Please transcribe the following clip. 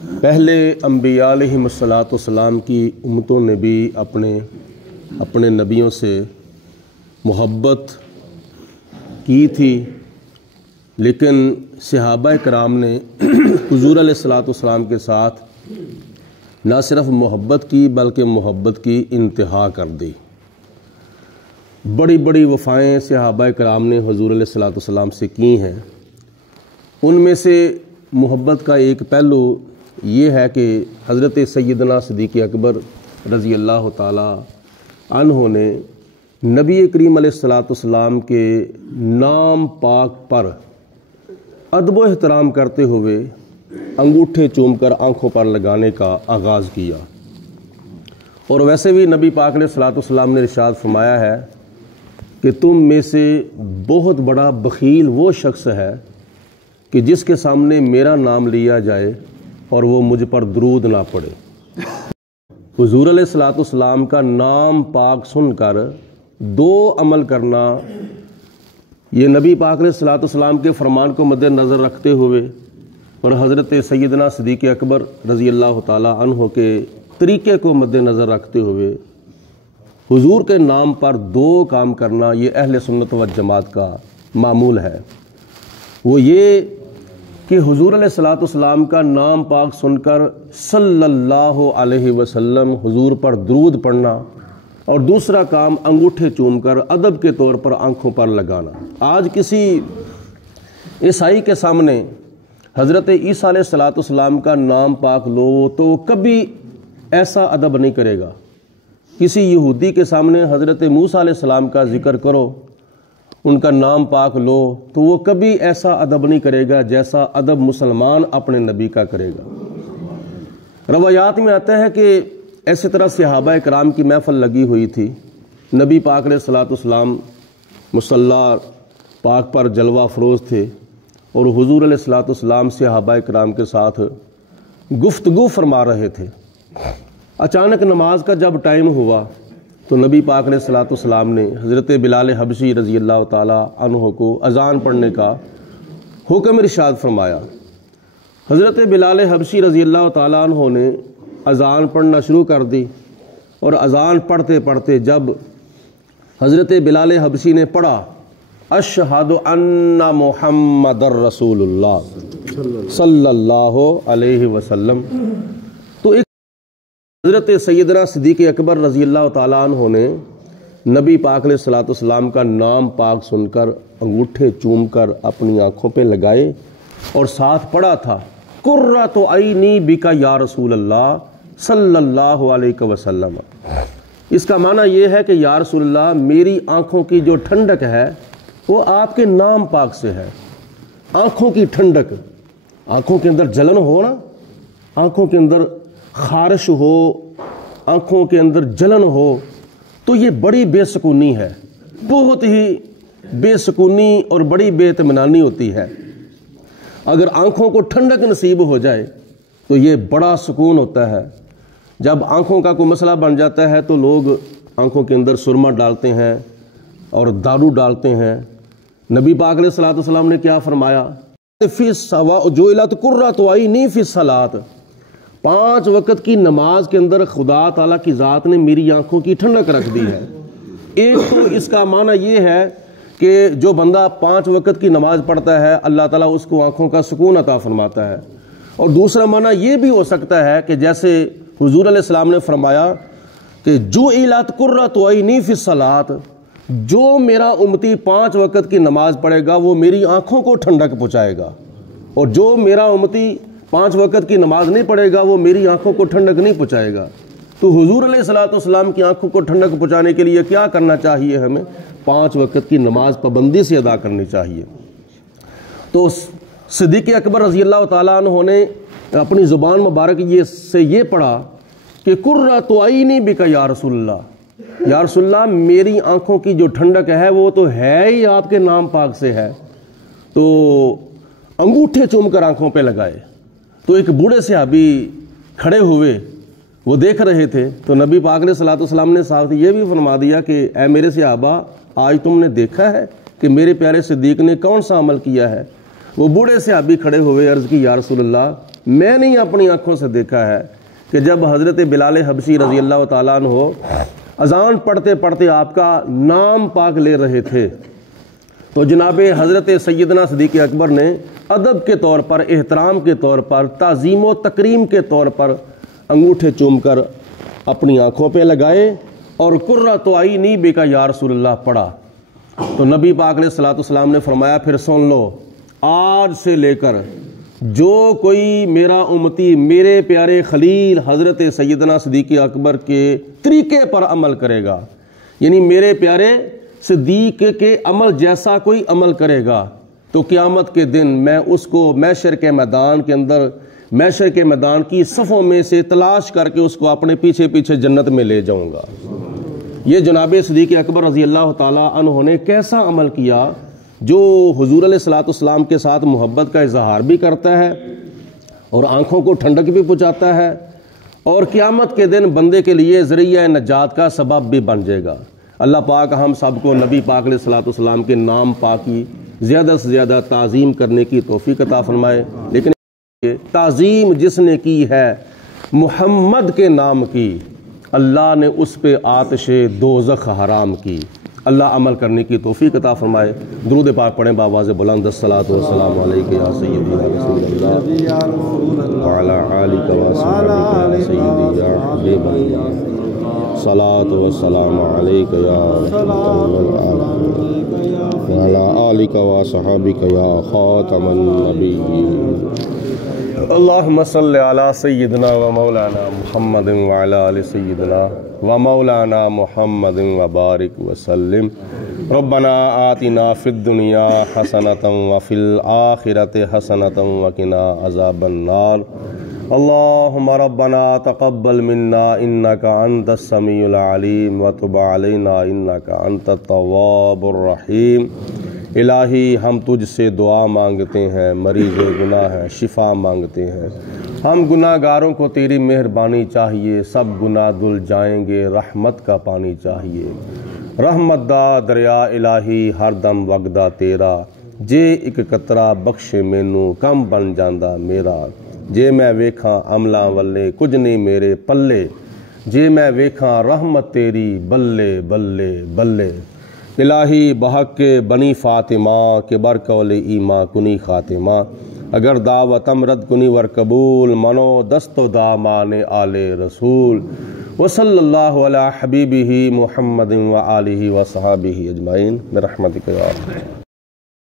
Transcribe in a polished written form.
پہلے انبیاء علیہم السلام کی امتوں نے بھی اپنے نبیوں سے محبت کی تھی، لیکن صحابہ کرام نے حضور علیہ السلام کے ساتھ نہ صرف محبت کی بلکہ محبت کی انتہا کر دی۔ بڑی بڑی وفائیں صحابہ کرام نے حضور علیہ السلام سے کی ہیں۔ ان میں سے محبت کا ایک پہلو یہ ہے کہ حضرت سیدنا صدیق اکبر رضی اللہ تعالی عنہ نے نبی کریم علیہ السلام کے نام پاک پر ادب و احترام کرتے ہوئے انگوٹھے چوم کر آنکھوں پر لگانے کا آغاز کیا۔ اور ویسے بھی نبی پاک علیہ السلام نے ارشاد فرمایا ہے کہ تم میں سے بہت بڑا بخیل وہ شخص ہے کہ جس کے سامنے میرا نام لیا جائے اور وہ مجھ پر درود نہ پڑے۔ حضور علیہ السلام کا نام پاک سن کر دو عمل کرنا، یہ نبی پاک علیہ السلام کے فرمان کو مد نظر رکھتے ہوئے اور حضرت سیدنا صدیق اکبر رضی اللہ تعالی عنہ کے طریقے کو مد نظر رکھتے ہوئے حضور کے نام پر دو کام کرنا، یہ اہل سنت و جماعت کا معمول ہے۔ وہ یہ کہ حضور علیہ السلام کا نام پاک سن کر صلی اللہ علیہ وسلم حضور پر درود پڑھنا، اور دوسرا کام انگوٹھے چوم کر ادب کے طور پر آنکھوں پر لگانا۔ آج کسی عیسائی کے سامنے حضرت عیسیٰ علیہ السلام کا نام پاک لو تو وہ کبھی ایسا ادب نہیں کرے گا۔ کسی یہودی کے سامنے حضرت موسیٰ علیہ السلام کا ذکر کرو، ان کا نام پاک لو تو وہ کبھی ایسا ادب نہیں کرے گا جیسا ادب مسلمان اپنے نبی کا کرے گا۔ روایات میں آتا ہے کہ ایسے طرح صحابہ کرام کی محفل لگی ہوئی تھی، نبی پاک علیہ السلام مصلی پاک پر جلوہ فروز تھے اور حضور علیہ السلام صحابہ کرام کے ساتھ گفتگو فرما رہے تھے۔ اچانک نماز کا جب ٹائم ہوا تو نبی پاک علیہ السلام نے حضرت بلال حبشی رضی اللہ تعالی عنہ کو اذان پڑھنے کا حکم ارشاد فرمایا۔ حضرت بلال حبشی رضی اللہ تعالی عنہ نے اذان پڑھنا شروع کر دی، اور اذان پڑھتے پڑھتے جب حضرت بلال حبشی نے پڑھا اشہد ان محمد رسول اللہ صلی اللہ علیہ وسلم، تو ایک حضرت سیدنا صدیق اکبر رضی اللہ تعالیٰ عنہ نے نبی پاک علیہ السلام کا نام پاک سن کر انگوٹھے چوم کر اپنی آنکھوں پہ لگائے اور ساتھ پڑھا تھا قرۃ عینی بک یا رسول اللہ صلی اللہ علیہ وسلم۔ اس کا معنی یہ ہے کہ یا رسول اللہ، میری آنکھوں کی جو ٹھنڈک ہے وہ آپ کے نام پاک سے ہے۔ آنکھوں کی ٹھنڈک، آنکھوں کے اندر جلن ہو نا، آنکھوں کے اندر خارش ہو، آنکھوں کے اندر جلن ہو، تو یہ بڑی بے سکونی ہے، بہت ہی بے سکونی اور بڑی بے اطمینانی ہوتی ہے۔ اگر آنکھوں کو ٹھنڈک نصیب ہو جائے تو یہ بڑا سکون ہوتا ہے۔ جب آنکھوں کا کوئی مسئلہ بن جاتا ہے تو لوگ آنکھوں کے اندر سرما ڈالتے ہیں اور دارو ڈالتے ہیں۔ نبی پاک علیہ السلام نے کیا فرمایا؟ جعلت قرۃ عینی فی الصلاۃ، 5 وقت کی نماز کے اندر خدا تعالیٰ کی ذات نے میری آنکھوں کی ٹھنڈک رکھ دی ہے۔ ایک تو اس کا معنی یہ ہے کہ جو بندہ 5 وقت کی نماز پڑھتا ہے اللہ تعالیٰ اس کو آنکھوں کا سکون عطا فرماتا ہے، اور دوسرا معنی یہ بھی ہو سکتا ہے کہ جیسے حضور علیہ السلام نے فرمایا کہ جعلت قرۃ عینی فی الصلاۃ، جو میرا امتی 5 وقت کی نماز پڑھے گا وہ میری آنکھوں کو ٹھنڈک پہنچائے گا، اور جو میرا امتی 5 وقت کی نماز نہیں پڑھے گا وہ میری آنکھوں کو ٹھنڈک نہیں پہنچائے گا۔ تو حضور علیہ السلام کی آنکھوں کو ٹھنڈک پہنچانے کے لیے کیا کرنا چاہیے؟ ہمیں 5 وقت کی نماز پابندی سے ادا کرنی چاہیے۔ تو صدیق اکبر رضی اللہ تعالیٰ عنہ نے اپنی زبان مبارک سے یہ پڑھا کہ قرۃ عینی بک یا رسول اللہ، یا رسول اللہ میری آنکھوں کی جو ٹھنڈک ہے وہ تو ہے ہی آپ کے نام پاک سے ہے۔ تو انگوٹھے چوم کر آنکھوں پہ لگائے تو ایک بوڑھے صحابی کھڑے ہوئے، وہ دیکھ رہے تھے، تو نبی پاک علیہ السلام نے ساتھ یہ بھی فرما دیا کہ اے میرے صحابہ، آج تم نے دیکھا ہے کہ میرے پیارے صدیق نے کون سا عمل کیا ہے؟ وہ بوڑھے صحابی کھڑے ہوئے عرض کی یا رسول اللہ، میں نے اپنی آنکھوں سے دیکھا ہے کہ جب حضرت بلال حبشی رضی اللہ تعالیٰ عنہ اذان پڑھتے پڑھتے آپ کا نام پاک لے رہے تھے تو جناب حضرت سیدنا صدیق اکبر نے ادب کے طور پر، احترام کے طور پر، تعظیم و تکریم کے طور پر انگوٹھے چوم کر اپنی آنکھوں پہ لگائے اور قرۃ عینی بک یا رسول اللہ پڑھا۔ تو نبی پاک علیہ الصلوۃ والسلام نے فرمایا پھر سن لو، آج سے لے کر جو کوئی میرا امتی میرے پیارے خلیل حضرت سیدنا صدیق اکبر کے طریقے پر عمل کرے گا، یعنی میرے پیارے صدیق کے عمل جیسا کوئی عمل کرے گا، تو قیامت کے دن میں اس کو محشر کے میدان کے اندر، محشر کے میدان کی صفوں میں سے تلاش کر کے اس کو اپنے پیچھے پیچھے جنت میں لے جاؤں گا۔ یہ جناب صدیق اکبر رضی اللہ تعالیٰ عنہ نے کیسا عمل کیا جو حضور علیہ الصلوۃ والسلام کے ساتھ محبت کا اظہار بھی کرتا ہے اور آنکھوں کو ٹھنڈک بھی پہنچاتا ہے اور قیامت کے دن بندے کے لیے ذریعہ نجات کا سبب بھی بن جائے گا۔ اللہ پاک ہم سب کو نبی پاک علیہ الصلوۃ والسلام کے نام پاک کی زیادہ سے زیادہ تعظیم کرنے کی توفیق عطا فرمائے۔ لیکن تعظیم جس نے کی ہے محمد کے نام کی، اللہ نے اس پہ آتش دوزخ حرام کی۔ اللہ عمل کرنے کی توفیق عطا فرمائے۔ درود پاک پڑھیں باواز بلند، الصلاۃ والسلام علیک یا سیدی یا رسول اللہ وعلی آلک و صحبک یا سیدی یا حبیب اللہ، صلاۃ والسلام علیک یا رحمۃ للعالمین وعلی آلک و صحبک یا خاتم النبیین۔ اللہم صلی علی سیدنا و مولانا محمد وعلی آل سیدنا و مولانا محمد وبارک وسلم۔ ربنا آتنا فی الدنیا حسنۃ وفی الآخرۃ حسنۃ وقنا عذاب النار۔ اللہم ربنا تقبل منا انک انت السمیع العلیم وتب علینا انک انت التواب الرحیم۔ الہی ہم تجھ سے دعا مانگتے ہیں، مریض گناہ ہے شفا مانگتے ہیں، ہم گناہ گاروں کو تیری مہربانی چاہیے، سب گناہ دھل جائیں گے، رحمت کا پانی چاہیے۔ رحمت دا دریا الہی ہر دم وگدا تیرا، جے ایک قطرہ بخشے مینوں کم بن جاندا میرا، جے میں ویکھاں عملاں والے کچھ نہیں میرے پلے، جے میں ویکھاں رحمت تیری بلے بلے بلے۔ الہی بحق کے بنی فاطمہ کے برقول ایماں کنی خاتمہ، اگر دعوتم رد کنی ور قبول، منو دست و دامان آل رسول، وصلی اللہ علی حبیبہ محمد و آلہ و صحابہ اجمعین برحمتک یا رب۔